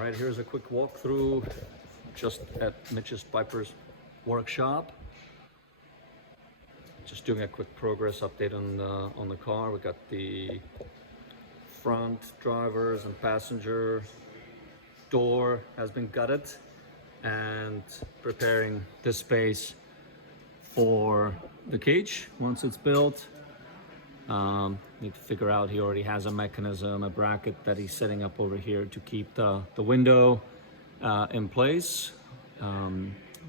right, here's a quick walkthrough just at Mitch's Piper's workshop. Just doing a quick progress update on the car. We got the front drivers and passenger door has been gutted and preparing this space for the cage once it's built. Need to figure out, he already has a mechanism, a bracket that he's setting up over here to keep the window in place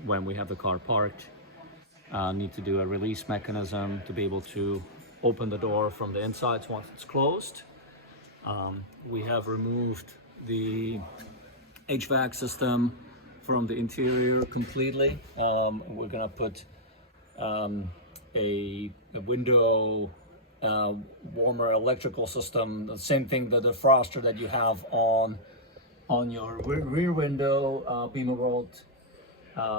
when we have the car parked. Need to do a release mechanism to be able to open the door from the inside once it's closed. We have removed the HVAC system from the interior completely. We're gonna put a window warmer electrical system, the same thing, the defroster that you have on your rear window. Beamer World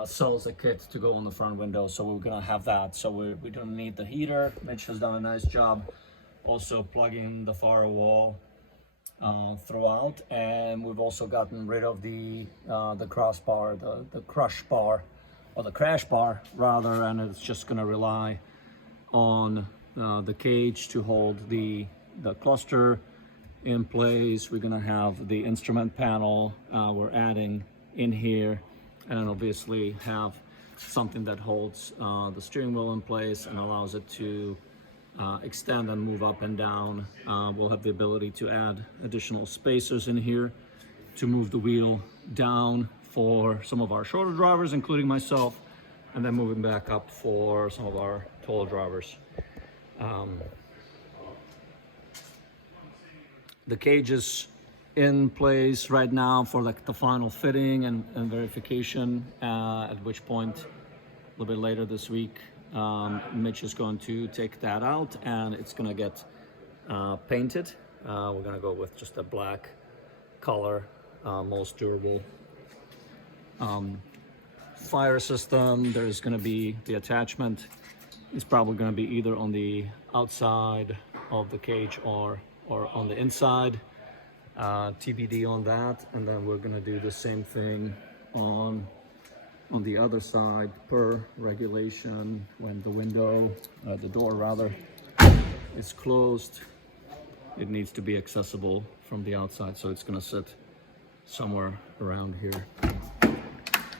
sells a kit to go on the front window, so we're gonna have that. So we don't need the heater. Mitch has done a nice job also plugging the firewall throughout, and we've also gotten rid of the crossbar, the crush bar, or the crash bar rather, and it's just gonna rely on the cage to hold the cluster in place. We're gonna have the instrument panel we're adding in here, and obviously have something that holds the steering wheel in place and allows it to extend and move up and down. We'll have the ability to add additional spacers in here to move the wheel down for some of our shorter drivers, including myself, and then moving back up for some of our taller drivers. The cage is in place right now for the final fitting and verification, at which point a little bit later this week Mitch is going to take that out and it's going to get painted. We're going to go with just a black color, most durable. Fire system, there's going to be the attachment is probably going to be either on the outside of the cage or on the inside. TBD on that. And then we're going to do the same thing on the other side per regulation. When the window, the door rather, is closed, it needs to be accessible from the outside, so it's going to sit somewhere around here.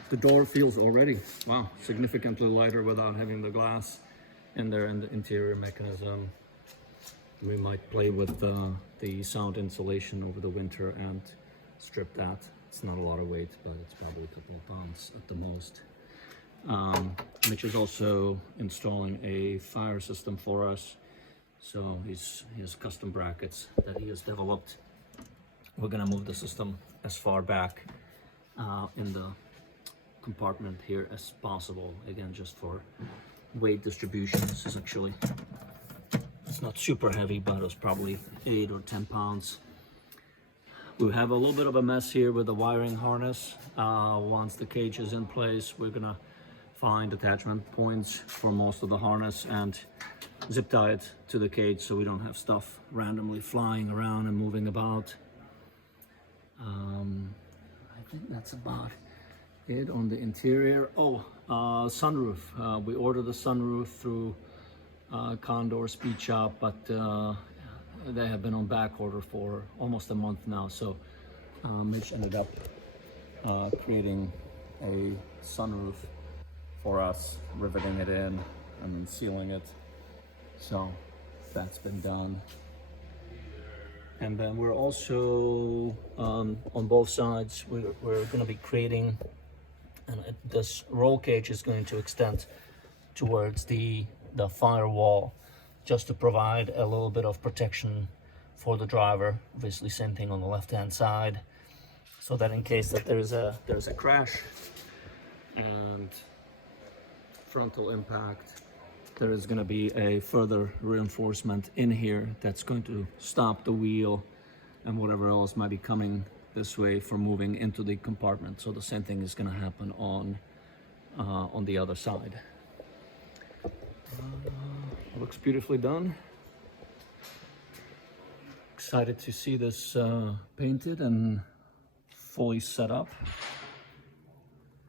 The door feels already, wow, significantly lighter without having the glass in there and the interior mechanism. We might play with the sound insulation over the winter and strip that. It's not a lot of weight, but it's probably a couple of pounds at the most. Mitch is also installing a fire system for us. So he has custom brackets that he has developed. We're gonna move the system as far back in the compartment here as possible. Again, just for weight distribution. This is actually, it's not super heavy, but it was probably 8 or 10 pounds. We have a little bit of a mess here with the wiring harness. Once the cage is in place, we're gonna find attachment points for most of the harness and zip tie it to the cage so we don't have stuff randomly flying around and moving about. I think that's about it on the interior. Sunroof. We ordered the sunroof through Condor Speed Shop, but they have been on back order for almost a month now. So Mitch ended up creating a sunroof for us, riveting it in and then sealing it. So that's been done. And then we're also on both sides, we're going to be creating, and this roll cage is going to extend towards the firewall, just to provide a little bit of protection for the driver. Obviously, same thing on the left-hand side, so that in case that there's a crash and frontal impact, there is going to be a further reinforcement in here that's going to stop the wheel and whatever else might be coming this way from moving into the compartment. So the same thing is going to happen on the other side. Looks beautifully done. Excited to see this painted and fully set up.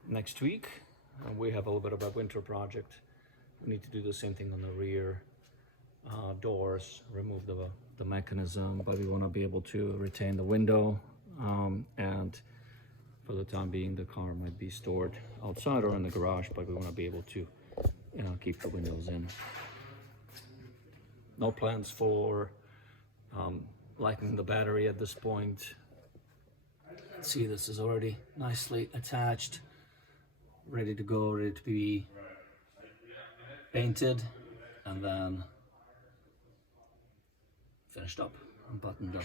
Next week, we have a little bit of a winter project. We need to do the same thing on the rear doors, remove the mechanism, but we want to be able to retain the window. And for the time being, the car might be stored outside or in the garage, but we want to be able to keep the windows in. No plans for lightening the battery at this point. See, this is already nicely attached, ready to go, ready to be painted and then finished up and buttoned up.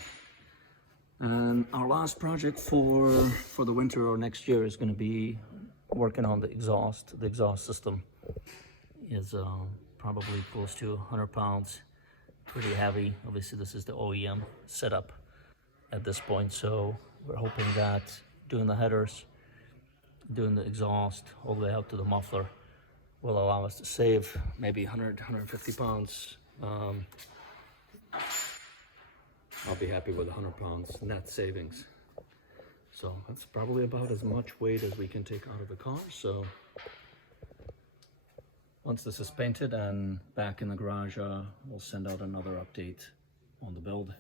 And our last project for the winter or next year is going to be working on the exhaust. The exhaust system is probably close to 100 pounds, pretty heavy. Obviously this is the OEM setup at this point, so we're hoping that doing the headers, doing the exhaust all the way out to the muffler will allow us to save maybe 150 pounds. I'll be happy with 100 pounds net savings. So that's probably about as much weight as we can take out of the car. So once this is painted and back in the garage, we'll send out another update on the build.